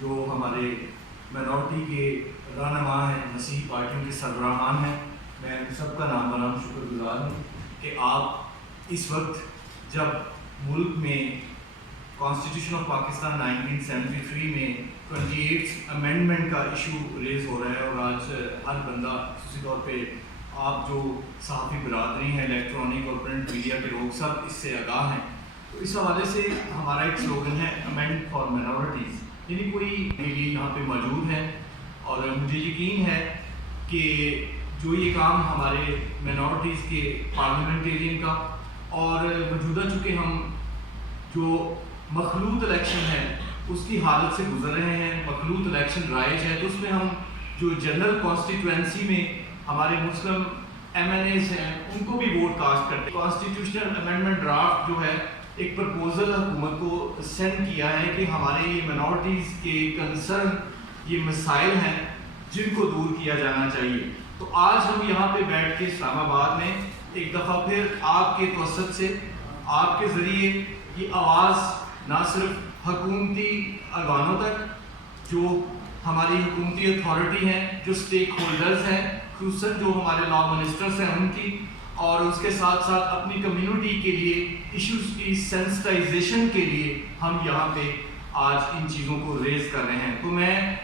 جو ہمارے مائنورٹی کے رہنما ہیں، مسیحی پارٹیوں کے سربراہان ہیں، میں ان سب کا نام برام شکر گزار ہوں کہ آپ اس وقت جب ملک میں کانسٹیٹیوشن آف پاکستان 1973 میں 28 امینڈمنٹ کا ایشو ریز ہو رہا ہے، اور آج ہر بندہ خصوصی طور پہ آپ جو صحافی برادری ہیں، الیکٹرانک اور پرنٹ میڈیا کے لوگ سب اس سے آگاہ ہیں، تو اس حوالے سے ہمارا ایک سلوگن ہے امینڈ فار مائنورٹیز، یعنی کوئی میڈیا یہاں پہ موجود ہے اور مجھے یقین ہے کہ جو یہ کام ہمارے مائنورٹیز کے پارلیمنٹیرین کا اور موجودہ چونکہ ہم جو مخلوط الیکشن ہے اس کی حالت سے گزر رہے ہیں، مخلوط الیکشن رائج ہے، تو اس میں ہم جو جنرل کانسٹیٹوینسی میں ہمارے مسلم ایم این ایز ہیں ان کو بھی ووٹ کاسٹ کرتے ہیں۔ کانسٹیٹیوشنل امینڈمنٹ ڈرافٹ جو ہے ایک پرپوزل حکومت کو سینڈ کیا ہے کہ ہمارے یہ مائنورٹیز کے کنسرن یہ مسائل ہیں جن کو دور کیا جانا چاہیے۔ تو آج ہم یہاں پہ بیٹھ کے اسلام آباد میں ایک دفعہ پھر آپ کے توسط سے آپ کے ذریعے یہ آواز نہ صرف حکومتی ارکانوں تک، جو ہماری حکومتی اتھارٹی ہیں، جو اسٹیک ہولڈرز ہیں، خصوصاً جو ہمارے لا منسٹرز ہیں ان کی، اور اس کے ساتھ ساتھ اپنی کمیونٹی کے لیے ایشوز کی سینسٹائزیشن کے لیے ہم یہاں پہ آج ان چیزوں کو ریز کر رہے ہیں۔ تو میں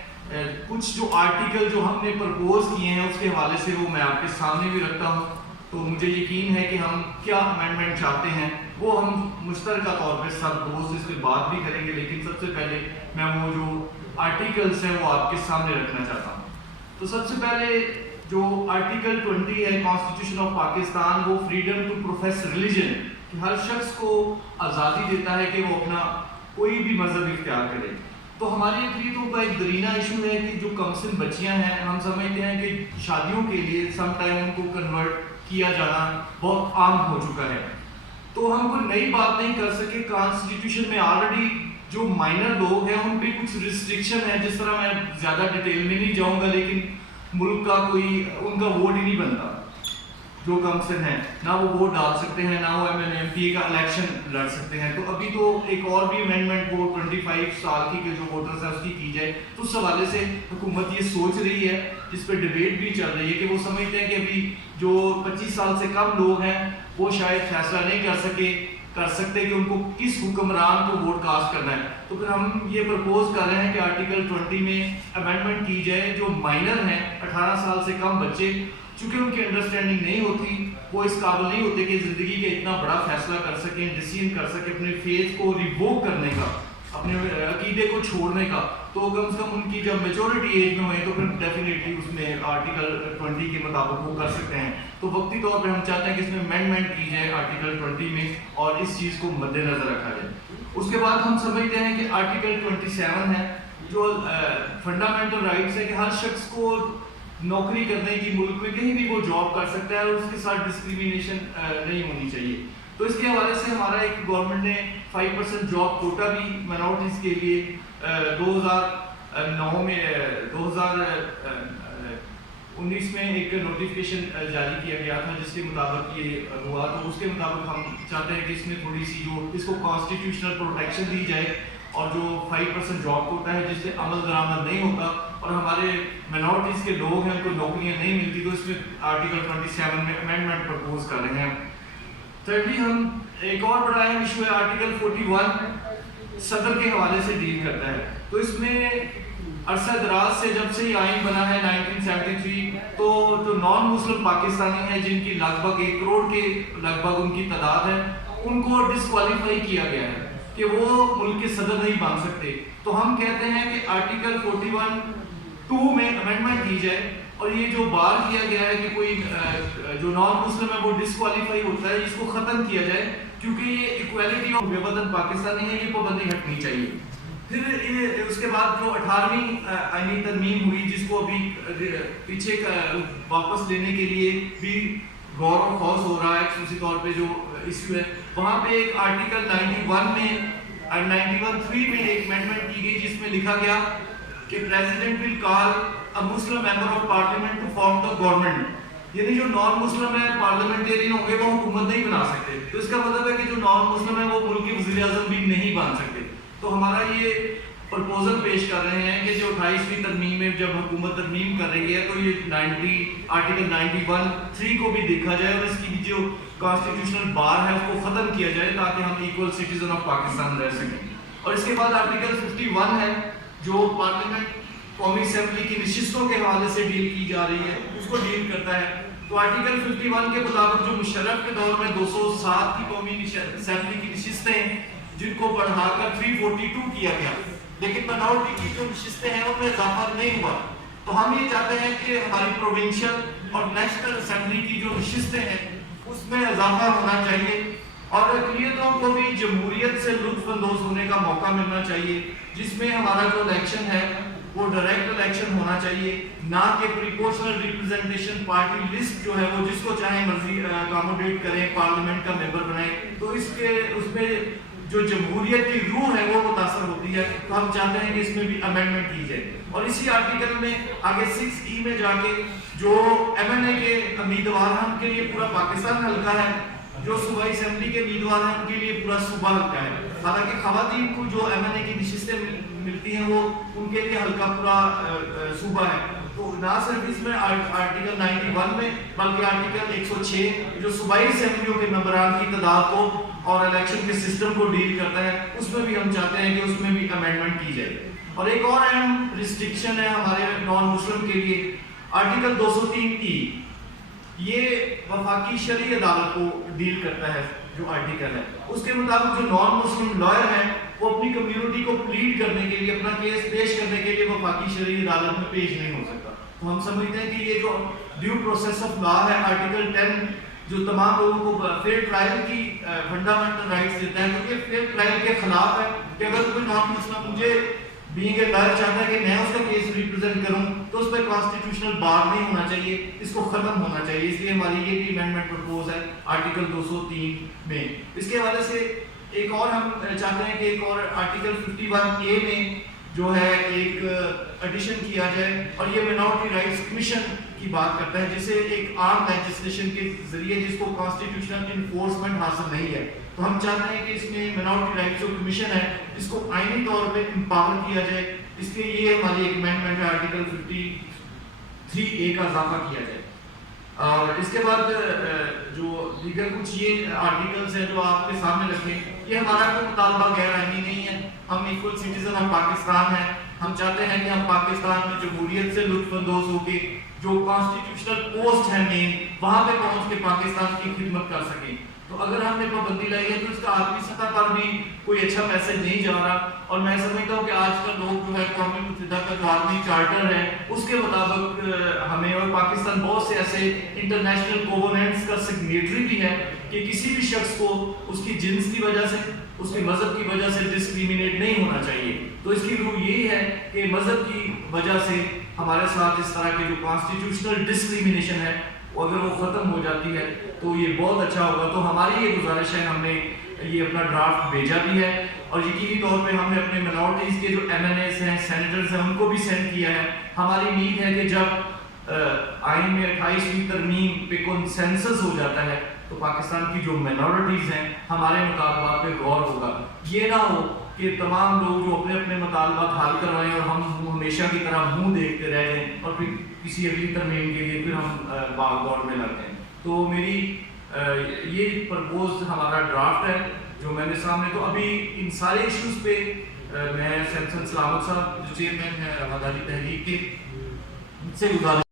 کچھ جو آرٹیکل جو ہم نے پرپوز کیے ہیں اس کے حوالے سے وہ میں آپ کے سامنے بھی رکھتا ہوں، تو مجھے یقین ہے کہ ہم کیا امینڈمنٹ چاہتے ہیں وہ ہم مشترکہ طور پہ سب دوست اس پہ بات بھی کریں گے، لیکن سب سے پہلے میں وہ جو آرٹیکلس ہیں وہ آپ کے سامنے رکھنا چاہتا ہوں۔ تو سب سے پہلے جو آرٹیکل 20 ہے کانسٹیٹیوشن آف پاکستان، وہ فریڈم ٹو پروفیس ریلیجن، کہ ہر شخص کو آزادی دیتا ہے کہ وہ اپنا کوئی بھی مذہب اختیار کرے۔ تو ہماری اقلیتوں کا ایک درینہ ایشو ہے کہ جو کمسن بچیاں ہیں، ہم سمجھتے ہیں کہ شادیوں کے لیے سم ٹائم ان کو کنورٹ کیا جانا بہت عام ہو چکا ہے، تو ہم کوئی نئی بات نہیں کر سکے۔ کانسٹیٹیوشن میں آلریڈی جو مائنر لوگ ہیں ان پہ کچھ ریسٹرکشن ہے، جس طرح میں زیادہ ڈیٹیل میں نہیں جاؤں گا، لیکن ملک کا کوئی ان کا ووٹ ہی نہیں بنتا، جو کمسن ہیں نہ وہ ووٹ ڈال سکتے ہیں، نہ وہ ایم پی اے کا الیکشن لڑ سکتے ہیں۔ تو ابھی تو ایک اور بھی امینڈمنٹ وہ 25 سال کی کے جو ووٹرز ہیں اس کی جائے، تو اس حوالے سے حکومت یہ سوچ رہی ہے، جس پہ ڈبیٹ بھی چل رہی ہے کہ وہ سمجھتے ہیں کہ ابھی جو 25 سال سے کم لوگ ہیں وہ شاید فیصلہ نہیں کر سکتے کہ ان کو کس حکمران کو ووٹ کاسٹ کرنا ہے۔ تو پھر ہم یہ پرپوز کر رہے ہیں کہ آرٹیکل 20 میں امینڈمنٹ کی جائے، جو مائنر ہیں 18 سال سے کم بچے، چونکہ ان کی انڈرسٹینڈنگ نہیں ہوتی، وہ اس قابل نہیں ہوتے کہ زندگی کا اتنا بڑا فیصلہ کر سکیں، ڈیسیژن کر سکیں اپنے فیتھ کو ریووک کرنے کا، اپنے عقیدے کو چھوڑنے کا، تو کم سے کم ان کی جب میچورٹی ایج میں ہوئے تو پھر ڈیفینیٹلی اس میں آرٹیکل 20 کے مطابق وہ کر سکتے ہیں۔ تو وقتی طور پہ ہم چاہتے ہیں کہ اس میں امینڈمنٹ کی جائے آرٹیکل 20 میں، اور اس چیز کو مد نظر رکھا جائے۔ اس کے بعد ہم سمجھتے ہیں کہ آرٹیکل 27 ہے جو فنڈامنٹل رائٹس ہے کہ ہر شخص کو نوکری کرنے کی، ملک میں کہیں بھی وہ جاب کر سکتا ہے اور اس کے ساتھ ڈسکریمنیشن نہیں ہونی چاہیے۔ تو اس کے حوالے سے ہمارا ایک گورنمنٹ نے 5% جاب کوٹا بھی مائنورٹیز کے لیے 2009 میں 2019 میں ایک نوٹیفکیشن جاری کیا گیا تھا جس کے مطابق یہ ہوا، تو اس کے مطابق ہم چاہتے ہیں کہ اس میں تھوڑی سی جو اس کو کانسٹیٹیوشنل پروٹیکشن دی جائے، اور جو 5% جاب کوٹا ہے جس سے عمل درآمد نہیں ہوتا اور ہمارے مائنورٹیز کے لوگ ہیں ان کو نوکریاں نہیں ملتی، تو اس میں آرٹیکل 27 میں امینڈمنٹ پرپوز کر رہے ہیں۔ تھرڈلی ہم ایک اور بڑا اہم ایشو ہے آرٹیکل 41 صدر کے حوالے سے ڈیل کرتا ہے۔ تو اس میں عرصہ دراز سے جب سے یہ آئین بنا ہے 1973، تو جو نان مسلم پاکستانی ہیں جن کی لگ بھگ 1 کروڑ کے لگ بھگ ان کی تعداد ہے، ان کو ڈسکوالیفائی کیا گیا ہے کہ وہ ملک کے صدر نہیں بن سکتے۔ تو ہم کہتے ہیں کہ آرٹیکل 41(2) میں امینڈمنٹ کی جائے، اور یہ جو بار کیا گیا ہے کہ کوئی جو نان مسلم ہے وہ ڈسکوالیفائی ہوتا ہے، اس کو ختم کیا جائے، کیونکہ یہ ایکویلٹی آف بے وطن پاکستانی ہے، یہ پابندی ہٹنی چاہیے۔ پھر اس کے بعد جو 18ویں آئینی ترمیم ہوئی، جس کو ابھی پیچھے واپس لینے کے لیے بھی غور و خوض ہو رہا ہے، خصوصی طور پہ جو ایشو ہے، وہاں پہ ایک آرٹیکل 91 میں 91(3) میں ایک امینڈمنٹ کی گئی جس میں لکھا گیا کہ president will call a Muslim member of parliament to form the government، یعنی جو نان مسلم ہے پارلیمنٹیرین ہوں گے وہ حکومت نہیں بنا سکتے۔ تو اس کا مطلب ہے کہ جو نان مسلم ہے وہ ملک کے وزیر اعظم بھی نہیں بن سکتے۔ تو ہمارا یہ پرپوزل پیش کر رہے ہیں کہ جو 28ویں ترمیم میں جب حکومت ترمیم کر رہی ہے تو یہ آرٹیکل 91(3) کو بھی دیکھا جائے اور اس کی جو کانسٹیٹیوشنل بار ہے اس کو ختم کیا جائے تاکہ ہم ایکول سٹیزن آف پاکستان رہ سکیں. اور اس کے بعد آرٹیکل 51 ہے جو پارلیمنٹ قومی اسمبلی کی نشستوں کے حوالے سے ڈیل کی جا رہی ہے, اس کو ڈیل کرتا ہے. تو آرٹیکل 51 کے مطابق جو مشرف کے دور میں 207 کی قومی اسمبلی کی نشستیں جن کو بڑھا کر 342 کیا گیا, لیکن منارٹی کی جو نشستیں ہیں ان میں اضافہ نہیں ہوا. تو ہم یہ چاہتے ہیں کہ ہماری پروونشل اور نیشنل اسمبلی کی جو نشستیں ہیں اس میں اضافہ ہونا چاہیے اور اقلیتوں کو بھی جمہوریت سے لطف اندوز ہونے کا موقع ملنا چاہیے, جس میں ہمارا جو الیکشن ہے وہ ڈائریکٹ الیکشن ہونا چاہیے, نہ کہ پریپورشنل ریپرزنٹیشن پارٹی لسٹ جو ہے وہ جس کو چاہیں مرضی اکاموڈیٹ کریں پارلیمنٹ کا ممبر بنائیں. تو اس میں جو جمہوریت کی روح ہے وہ متاثر ہوتی ہے. تو ہم چاہتے ہیں کہ اس میں بھی امینڈمنٹ کی جائے. اور اسی آرٹیکل میں آگے 6E میں جا کے جو MNA کے امیدوار ہیں ان کے لیے پورا پاکستان حلقہ ہے, جو صوبائی اسمبلی کے امیدوار ہیں ان کے لیے پورا صوبہ حلقہ ہے. حالانکہ خواتین کو جو MNA کی نشستیں ملتی ہیں وہ ان کے لیے حلقہ پورا صوبہ ہے. تو نہ صرف اس میں آرٹیکل 91 میں بلکہ آرٹیکل 106 جو صوبائی اسمبلیوں کے ممبران کی تعداد کو اور الیکشن کے سسٹم کو ڈیل کرتا ہے اس میں بھی ہم چاہتے ہیں کہ اس میں بھی امینڈمنٹ کی جائے. اور ایک اور اہم ریسٹرکشن ہے ہمارے نان مسلم کے لیے آرٹیکل 203E, یہ وفاقی شرعی عدالت کو ڈیل کرتا ہے. جو آرٹیکل ہے اس کے مطابق جو نان مسلم لائر ہیں وہ اپنی کمیونٹی کو پلیڈ کرنے کے لیے اپنا کیس پیش کرنے کے لیے وفاقی شرعی عدالت میں پیش نہیں ہو سکتا. تو ہم سمجھتے ہیں کہ یہ جو ڈیو پروسیس آف لا ہے آرٹیکل 10 جو تمام لوگوں کو فیئر ٹرائل کی فنڈامنٹل رائٹس دیتا ہے, تو یہ فیئر ٹرائل کے خلاف ہے کہ اگر کوئی نان مسلم مجھے بینگ اے لائر چاہتا ہے کہ میں اس کا کیس ریپرزینٹ کروں تو اس پہ کانسٹیٹیوشنل بار نہیں ہونا چاہیے, اس کو ختم ہونا چاہیے. اس لیے ہماری یہ بھی امینڈمنٹ پرپوز ہے آرٹیکل 203 میں. اس کے حوالے سے ایک اور ہم چاہتے ہیں کہ ایک اور آرٹیکل 51A میں جو ہے ایک ایڈیشن کیا جائے اور یہ مائنورٹی رائٹس کمیشن کی بات کرتا ہے, جسے ایک عام لیجسلیشن کے ذریعے جس کو کانسٹیٹیوشنل انفورسمنٹ حاصل نہیں ہے. تو ہم چاہتے ہیں کہ اس میں مائنورٹی رائٹس جو کمیشن ہے اس کو آئینی طور پہ امپاور کیا جائے. اس کے لیے ہماری ایک امینڈمنٹ ہے آرٹیکل 53A کا اضافہ کیا جائے. اور اس کے بعد جو دیگر کچھ یہ آرٹیکلس ہیں جو آپ کے سامنے رکھیں, یہ ہمارا کوئی مطالبہ غیر آئینی نہیں ہے. ہم ایکول سٹیزن آف پاکستان ہیں. ہم چاہتے ہیں کہ ہم پاکستان میں جمہوریت سے لطف اندوز ہو کے جو کانسٹیٹیوشنل پوسٹ ہے مین وہاں پہ پہنچ کے پاکستان کی خدمت کر سکیں. تو اگر ہم نے پابندی لائی ہے تو اس کا عالمی سطح پر بھی کوئی اچھا میسج نہیں جا رہا. اور میں سمجھتا ہوں کہ آج کل لوگ جو ہے قومی متحدہ کا جو عالمی چارٹر ہے اس کے مطابق ہمیں, اور پاکستان بہت سے ایسے انٹرنیشنل کووننٹس کا سگنیٹری بھی ہے کہ کسی بھی شخص کو اس کی جنس کی وجہ سے اس کے مذہب کی وجہ سے ڈسکریمنیٹ نہیں ہونا چاہیے. تو اس کی روح یہی ہے کہ مذہب کی وجہ سے ہمارے ساتھ اس طرح کی جو کانسٹیٹیوشنل ڈسکریمنیشن ہے اگر وہ ختم ہو جاتی ہے تو یہ بہت اچھا ہوگا. تو ہماری یہ گزارش ہے, ہم نے یہ اپنا ڈرافٹ بھیجا بھی ہے اور یقینی طور پہ ہم نے اپنے مائنورٹیز کے جو MNAs ہیں سینیٹرز ہیں ان کو بھی سینڈ کیا ہے. ہماری امید ہے کہ جب آئین میں 28ویں ترمیم پہ کنسنسس ہو جاتا ہے تو پاکستان کی جو مائنورٹیز ہیں ہمارے مطالبات پہ غور ہوگا. یہ نہ ہو کہ تمام لوگ جو اپنے اپنے مطالبات حل کروائیں اور ہم ہمیشہ کی طرح منہ دیکھتے رہ جائیں اور پھر کسی اگلی ترمیم کے لیے پھر ہم باغ دوڑ میں لگتے ہیں. تو میری یہ پرپوز ہمارا ڈرافٹ ہے جو میں نے سامنے. تو ابھی ان سارے ایشوز پہ میں سیمسن سلامت صاحب جو چیئرمین ہے مداری تحریک کے سے گزارش